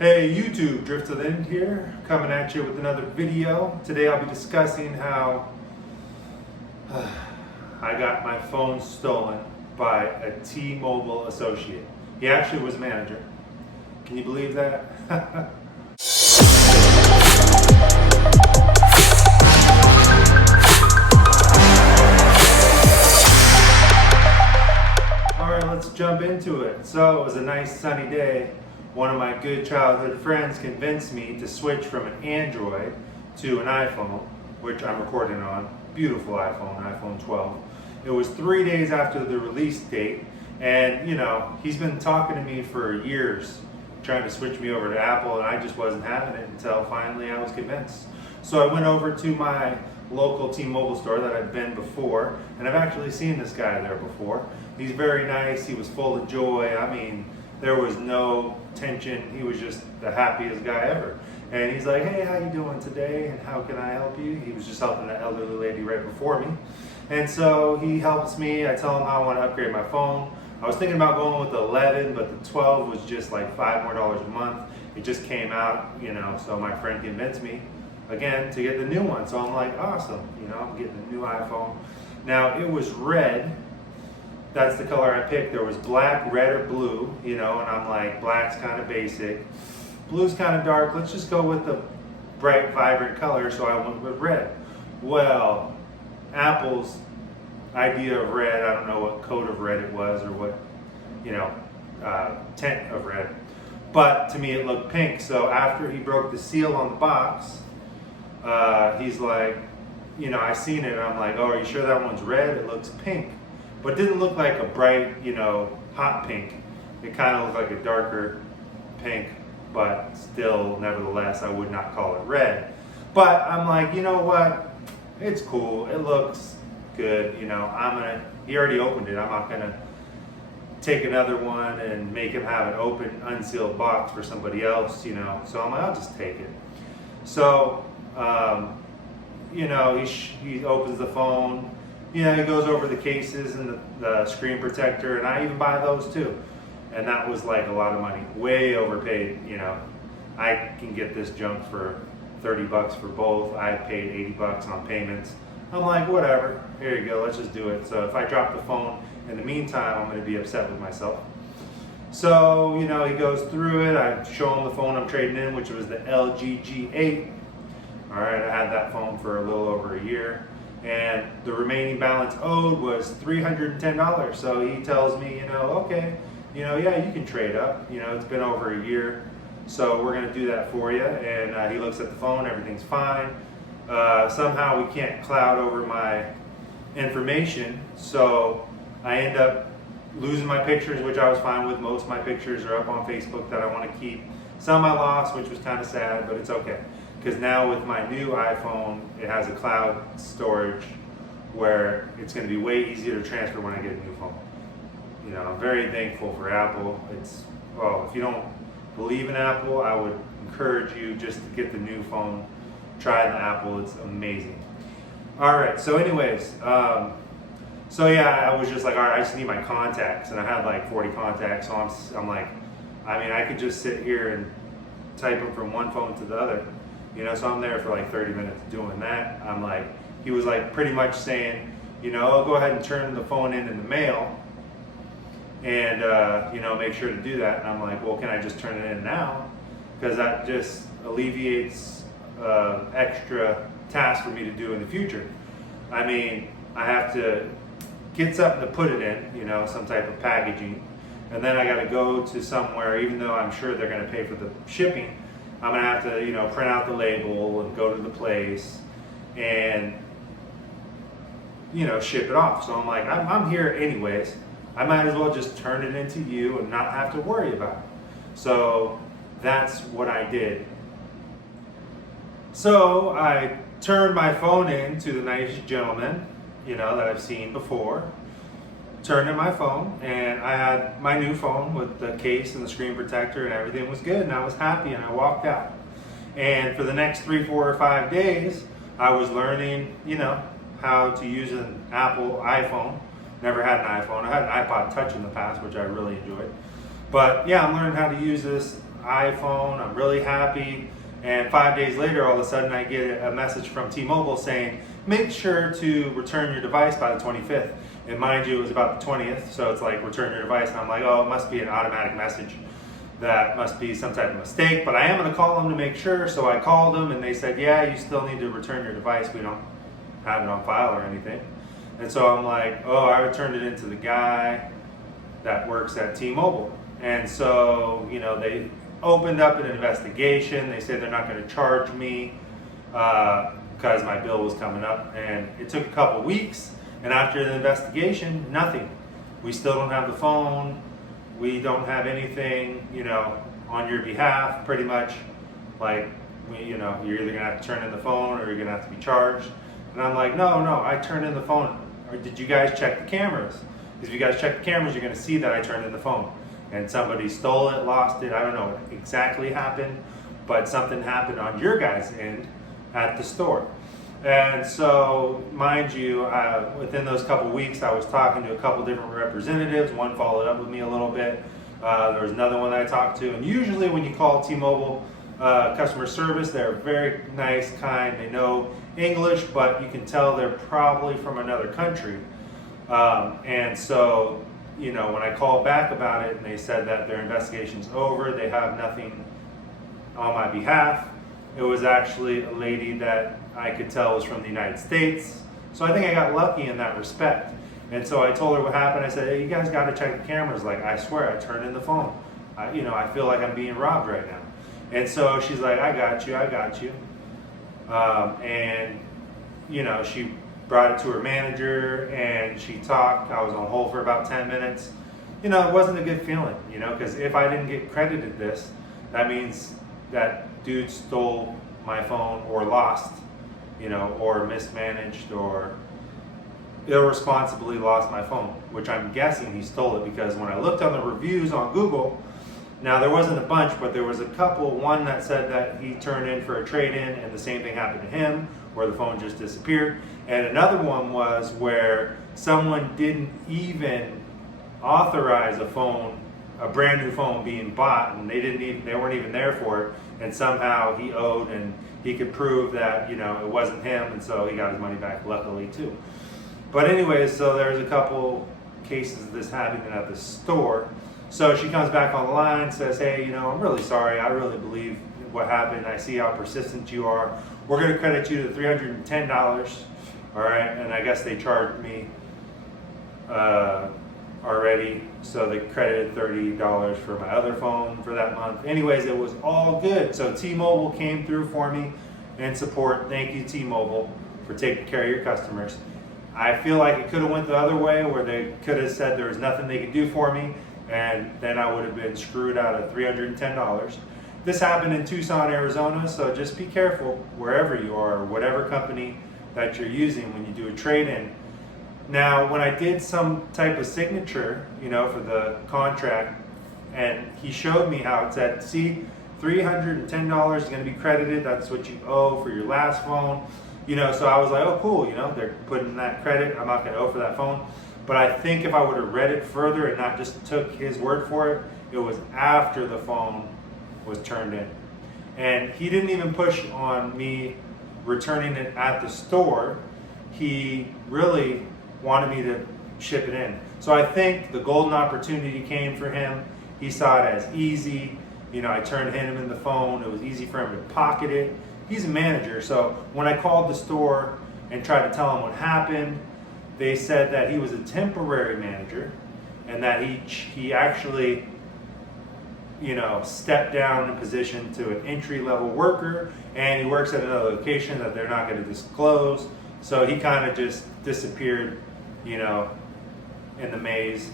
Hey YouTube, DriftTilTheEnd here, coming at you with another video. Today I'll be discussing how I got my phone stolen by a T-Mobile associate. He actually was a manager. Can you believe that? Alright, let's jump into it. So it was a nice sunny day. One of my good childhood friends convinced me to switch from an Android to an iPhone, which I'm recording on. Beautiful iPhone 12. It was 3 days after the release date, and he's been talking to me for years, trying to switch me over to Apple, and I just wasn't having it until finally I was convinced. So I went over to my local T-Mobile store that I've been before, and I've actually seen this guy there before. He's very nice, he was full of joy. I mean, there was no tension. He was just the happiest guy ever. And he's like, hey, how you doing today? And how can I help you? He was just helping that elderly lady right before me. And so he helps me. I tell him how I want to upgrade my phone. I was thinking about going with the 11, but the 12 was just like $5 more a month. It just came out, so my friend convinced me, again, to get the new one. So I'm like, awesome, I'm getting a new iPhone. Now, it was red. That's the color I picked. There was black, red, or blue, and I'm like, black's kind of basic. Blue's kind of dark. Let's just go with the bright, vibrant color, so I went with red. Well, Apple's idea of red, I don't know what coat of red it was or what, tint of red. But to me, it looked pink. So after he broke the seal on the box, he's like, I seen it, and I'm like, oh, are you sure that one's red? It looks pink. But it didn't look like a bright, hot pink. It kind of looked like a darker pink, but still, nevertheless, I would not call it red. But I'm like, you know what? It's cool. It looks good. He already opened it. I'm not gonna take another one and make him have an open, unsealed box for somebody else, So I'm like, I'll just take it. So, he opens the phone. He goes over the cases and the screen protector, and I even buy those too. And that was like a lot of money, way overpaid. I can get this junk for $30 for both. I paid $80 on payments. I'm like, whatever, here you go, let's just do it. So if I drop the phone in the meantime, I'm gonna be upset with myself. So, he goes through it. I show him the phone I'm trading in, which was the LG G8. All right, I had that phone for a little over a year. And the remaining balance owed was $310. So he tells me, okay, yeah, you can trade up. It's been over a year, so we're gonna do that for you. And he looks at the phone, everything's fine. Somehow we can't cloud over my information, so I end up losing my pictures, which I was fine with. Most of my pictures are up on Facebook that I want to keep. Some I lost, which was kind of sad, but it's okay. Because now with my new iPhone, it has a cloud storage where it's going to be way easier to transfer when I get a new phone. I'm very thankful for Apple. If you don't believe in Apple, I would encourage you just to get the new phone. Try the Apple, it's amazing. All right, so anyways, I was just like, all right, I just need my contacts. And I had like 40 contacts, so I'm like, I could just sit here and type them from one phone to the other. So I'm there for like 30 minutes doing that. I'm like, he was like pretty much saying, go ahead and turn the phone in the mail and, make sure to do that. And I'm like, well, can I just turn it in now? Because that just alleviates extra tasks for me to do in the future. I have to get something to put it in, some type of packaging. And then I got to go to somewhere, even though I'm sure they're going to pay for the shipping. I'm gonna have to, print out the label and go to the place and, ship it off. So I'm like, I'm here anyways. I might as well just turn it into you and not have to worry about it. So that's what I did. So I turned my phone in to the nice gentleman, that I've seen before. Turned in my phone, and I had my new phone with the case and the screen protector, and everything was good, and I was happy, and I walked out. And for the next 3, 4, or 5 days, I was learning, how to use an Apple iPhone. Never had an iPhone. I had an iPod Touch in the past, which I really enjoyed. But yeah, I'm learning how to use this iPhone. I'm really happy. And 5 days later, all of a sudden I get a message from T-Mobile saying, make sure to return your device by the 25th. And mind you, it was about the 20th, so it's like, return your device. And I'm like, oh, it must be an automatic message. That must be some type of mistake, but I am gonna call them to make sure. So I called them and they said, yeah, you still need to return your device. We don't have it on file or anything. And so I'm like, oh, I returned it into the guy that works at T-Mobile. And so, they opened up an investigation. They said they're not gonna charge me because my bill was coming up. And it took a couple weeks. And after the investigation, nothing. We still don't have the phone. We don't have anything, on your behalf, pretty much. Like, you're either gonna have to turn in the phone or you're gonna have to be charged. And I'm like, no, I turned in the phone. Or did you guys check the cameras? Because if you guys check the cameras, you're gonna see that I turned in the phone. And somebody stole it, lost it, I don't know what exactly happened, but something happened on your guys' end at the store. And so, mind you, within those couple weeks, I was talking to a couple different representatives. One followed up with me a little bit. There was another one that I talked to. And usually when you call T-Mobile customer service, they're very nice, kind. They know English, but you can tell they're probably from another country. And so, when I called back about it and they said that their investigation's over, they have nothing on my behalf. It was actually a lady that I could tell was from the United States. So I think I got lucky in that respect. And so I told her what happened. I said, hey, you guys got to check the cameras. Like, I swear, I turned in the phone. I feel like I'm being robbed right now. And so she's like, I got you. And, she brought it to her manager and she talked. I was on hold for about 10 minutes. It wasn't a good feeling, because if I didn't get credited this, that means that dude stole my phone or lost, or mismanaged or irresponsibly lost my phone, which I'm guessing he stole it because when I looked on the reviews on Google, now there wasn't a bunch, but there was a couple. One that said that he turned in for a trade-in and the same thing happened to him, where the phone just disappeared. And another one was where someone didn't even authorize a brand new phone being bought, and they weren't even there for it, and somehow he owed and he could prove that it wasn't him, and so he got his money back, luckily too. But anyways, so there's a couple cases of this happening at the store. So she comes back on the line, says, hey, I'm really sorry. I really believe what happened. I see how persistent you are. We're going to credit you to $310. All right. And I guess they charged me already. So they credited $30 for my other phone for that month. Anyways, it was all good. So T-Mobile came through for me in support. Thank you, T-Mobile, for taking care of your customers. I feel like it could have went the other way where they could have said there was nothing they could do for me, and then I would have been screwed out of $310. This happened in Tucson, Arizona, so just be careful wherever you are, or whatever company that you're using when you do a trade-in. Now, when I did some type of signature, for the contract, and he showed me how it said, see, $310 is going to be credited. That's what you owe for your last phone. So I was like, oh, cool. They're putting that credit. I'm not going to owe for that phone. But I think if I would have read it further and not just took his word for it, it was after the phone was turned in. And he didn't even push on me returning it at the store. He really wanted me to ship it in. So I think the golden opportunity came for him. He saw it as easy. I turned him in the phone. It was easy for him to pocket it. He's a manager. So when I called the store and tried to tell him what happened, they said that he was a temporary manager and that he actually, stepped down in position to an entry-level worker, and he works at another location that they're not going to disclose. So he kind of just disappeared, in the maze,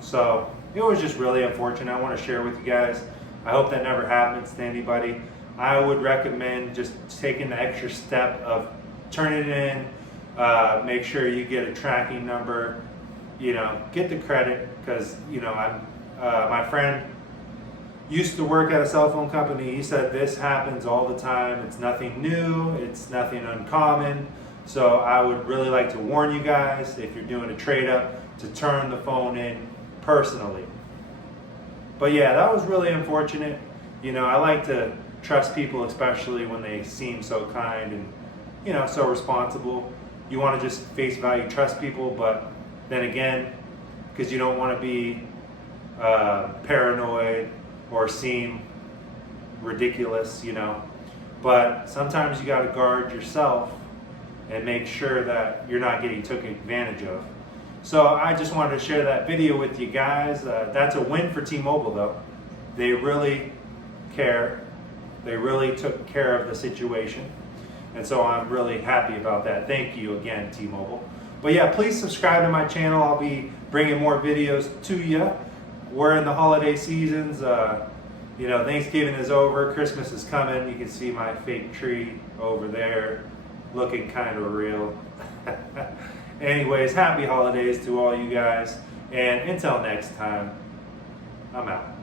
So it was just really unfortunate. I want to share with you guys. I hope that never happens to anybody. I would recommend just taking the extra step of turning it in. Make sure you get a tracking number, get the credit, because, my friend used to work at a cell phone company. He said this happens all the time. It's nothing new. It's nothing uncommon. So I would really like to warn you guys, if you're doing a trade up, to turn the phone in personally. But But yeah, that was really unfortunate. You know, I like to trust people, especially when they seem so kind and, you know, so responsible. You want to just face value trust people, but then again, because you don't want to be paranoid or seem ridiculous, you know. But sometimes you got to guard yourself and make sure that you're not getting taken advantage of. So I just wanted to share that video with you guys. That's a win for T-Mobile though. They really care. They really took care of the situation. And so I'm really happy about that. Thank you again, T-Mobile. But yeah, please subscribe to my channel. I'll be bringing more videos to you. We're in the holiday seasons. You know, Thanksgiving is over, Christmas is coming. You can see my fake tree over there, looking kind of real. Anyways, happy holidays to all you guys. And until next time, I'm out.